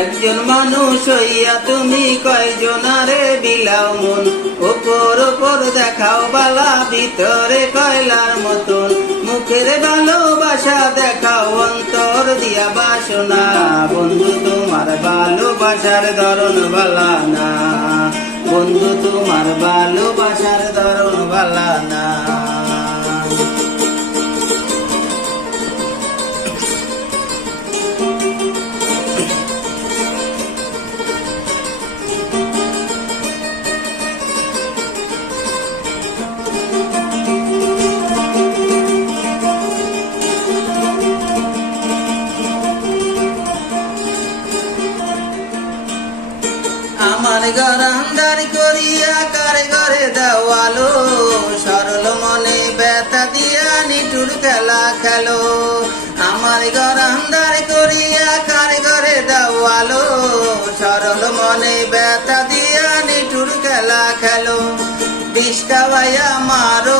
একজন মানুষ হইয়া তুমি কয়জনারে বিলাও মন, ওপর ওপর দেখাও বালা ভিতরে কয়লার মতন, মুখের ভালোবাসা দেখাও অন্তর দিয়া বাসনা, বন্ধু তোমার ভালোবাসার ধরন ভালা না, বন্ধু তোমার ভালোবাসার ধরন ভালা না। আমার ঘর আন্ধার করিয়া কার ঘরে দেওয়ালো, সরল মনে ব্যথা দিয়া নিঠুর খেলা খেলো, আমার ঘর আন্ধার করিয়া কার ঘরে দেওয়ালো, সরল মনে ব্যথা দিয়া নিঠুর খেলা খেলো, বিষ খাওয়াইয়া মারো